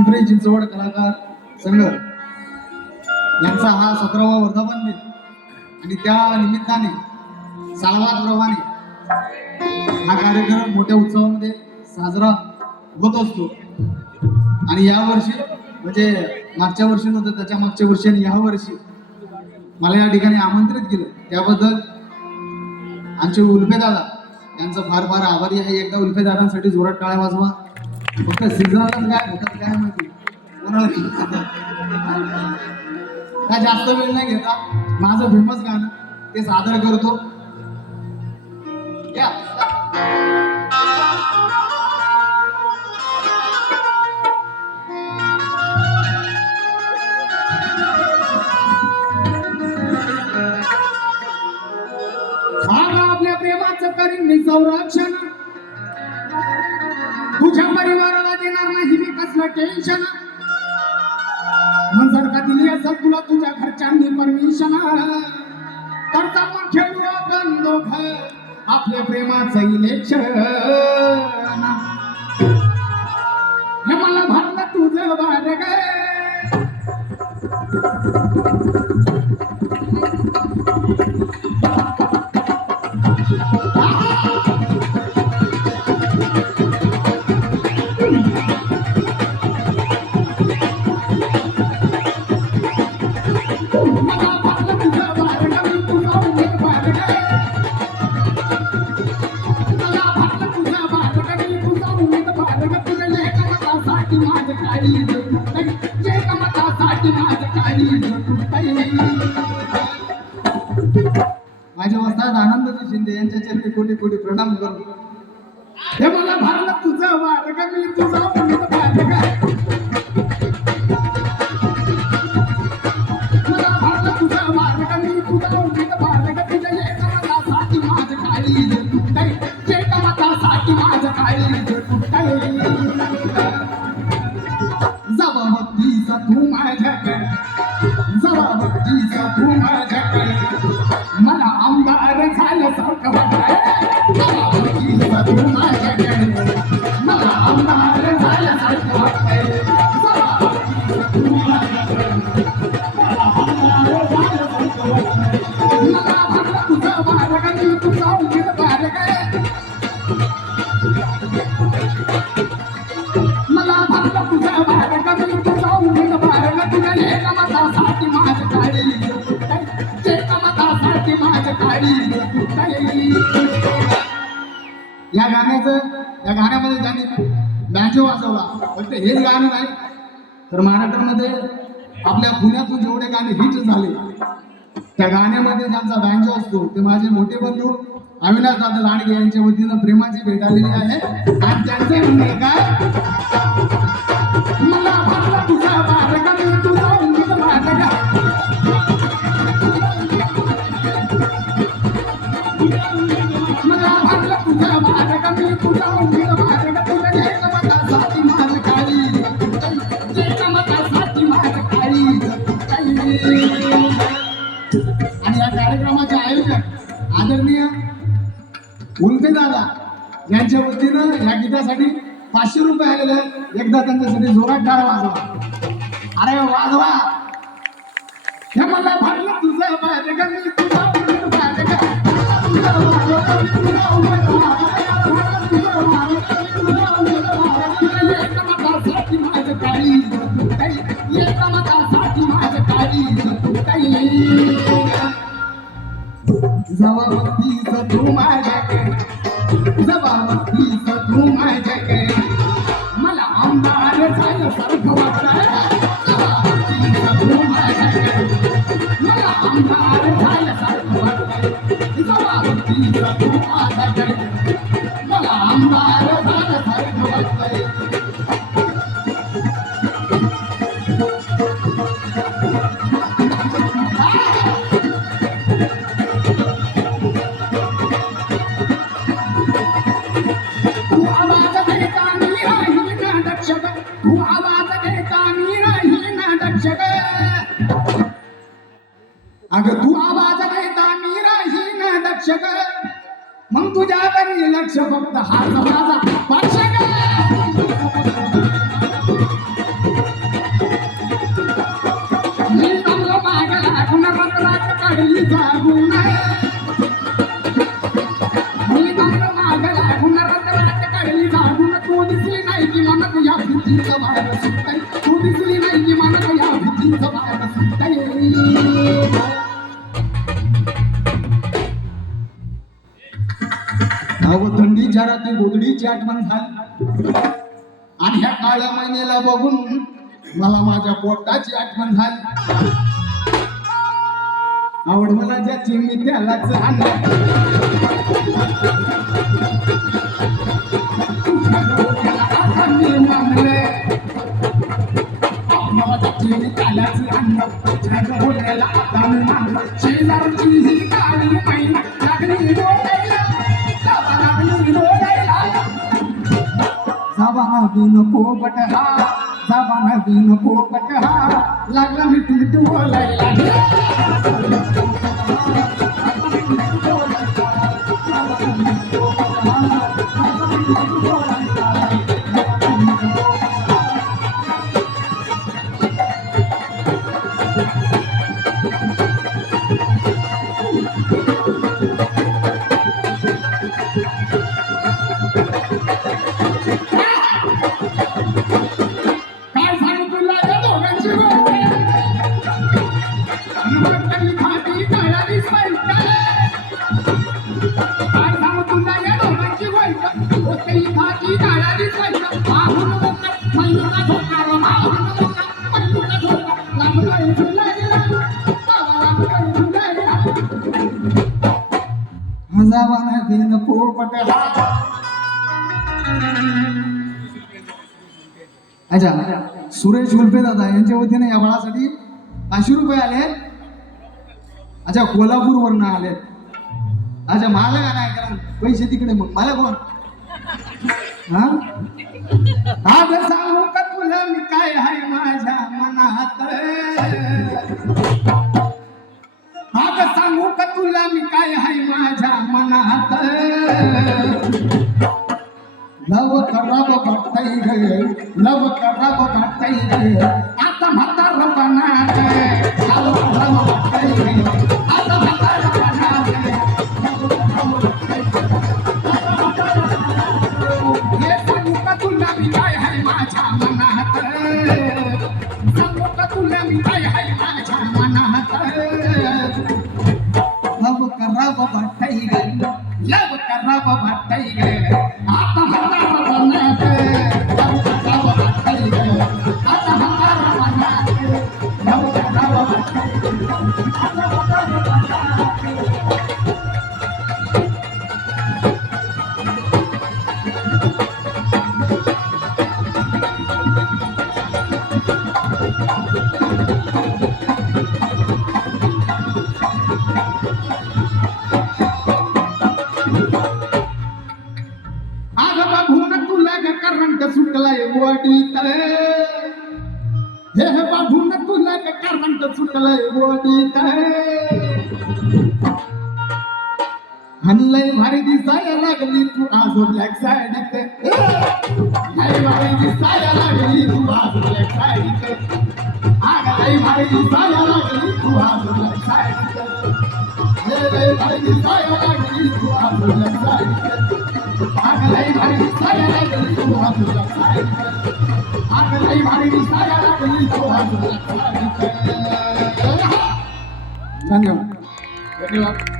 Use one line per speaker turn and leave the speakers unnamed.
पिंपरी चिंचवड कलाकार संघ यांचा हा सतरावा वर्धापन दिन. आणि त्या निमित्ताने सालवाप्रमाणे हा कार्यक्रम मोठ्या उत्सवामध्ये साजरा होत असतो. आणि या वर्षी म्हणजे मागच्या वर्षी नव्हतं त्याच्या मागच्या वर्षी आणि या वर्षी मला या ठिकाणी आमंत्रित केलं. त्याबद्दल आमचे उल्फे दादा यांचं फार फार आभारी आहे. एकदा उल्फे दादांसाठी जोरात टाळ्या वाजवा. फक्त सीझनलाच काय होतात. काय माहिती काय जास्त वेळ नाही घेता. माझं फेमस गाणं ते सादर करतो. या.
आपल्या प्रेमाचं करीन मी संरक्षण. नाही टेन्शन मग जर का दिली असेल तुला तुझ्या घरच्यांनी परमिशन तर मग खेळू आपण दोघ आपल्या प्रेमाचं इलेक्शन हे मला भरलं तुझं बार गे.
यांच्या कोणी कोणी प्रणाम करू.
हे मला भरलं तुझं वाट का मी तुझा उमेद बार ग मला भरलं
या गाण्याचं या गाण्यामध्ये ज्यांनी मॅचो वाजवला फक्त हेच गाणं नाही. तर महाराष्ट्रामध्ये आपल्या पुण्यातून जेवढे गाणे हिट झाले त्या गाण्यामध्ये ज्यांचा बँजो असतो ते माझे मोठे बंधू अविनाश दादा लाडगे यांच्या वतीनं प्रेमाची भेट आलेली आहे. आणि त्यांचे म्हणणे काय? आणि या कार्यक्रमाचे आयोजक आदरणीय उल्फे दादा यांच्या वतीनं या गीतासाठी पाचशे रुपये आलेले एकदा त्यांच्यासाठी जोरात टाळ वाजवा. अरे वाजवा.
हे मला भरलं तुझं बारग मी तुझा तुझा बारग मी तुझा अगं तू आवाज घेता मी राहीन दक्ष मग तुझ्या घरी लक्ष फक्त माझा मी मागला काढली जागू
अहो थंडीच्या रात्री गोधडीची आठवण झाली. आणि ह्या काळ्या महिन्याला बघून मला माझ्या पोटाची आठवण झाली. आवड मला ज्याची मी त्यालाच आणलं पोपट हा जावा बिन पोपट हा.
लागला मिठू मिठू बोलायला
जावा बिन पोपट अच्छा सुरेश उल्फे दादा यांच्या वतीने या बाळासाठी पाचशे रुपये आले. अच्छा कोल्हापूरवरनं आले. अच्छा मला का नाही कारण पैसे तिकडे मग. मला कोण? हा?
आज सांगू का तुला मी काय आहे माझ्या मनात? आज सांगू का तुला मी काय आहे माझ्या मनात
लव करावं वाटतंय गे
लव करावं वाटतंय रे. आता म्हातारपणात करंट बोटी काय हल्लय भारी दिसायला लागली तू आज ब्लॅक साडीत लय भारी दिसायला लागली तू आज ब्लॅक साडीत आग लय भारी दिसायला लागली तू आज ब्लॅक साडीत हे लय भारी दिसायला लागली तू आज ब्लॅक साडीत आग लय भारी दिसायला लागली तू आज ब्लॅक साडीत आग लय भारी दिसायला लागली तू आज ब्लॅक साडीत
三
点了没事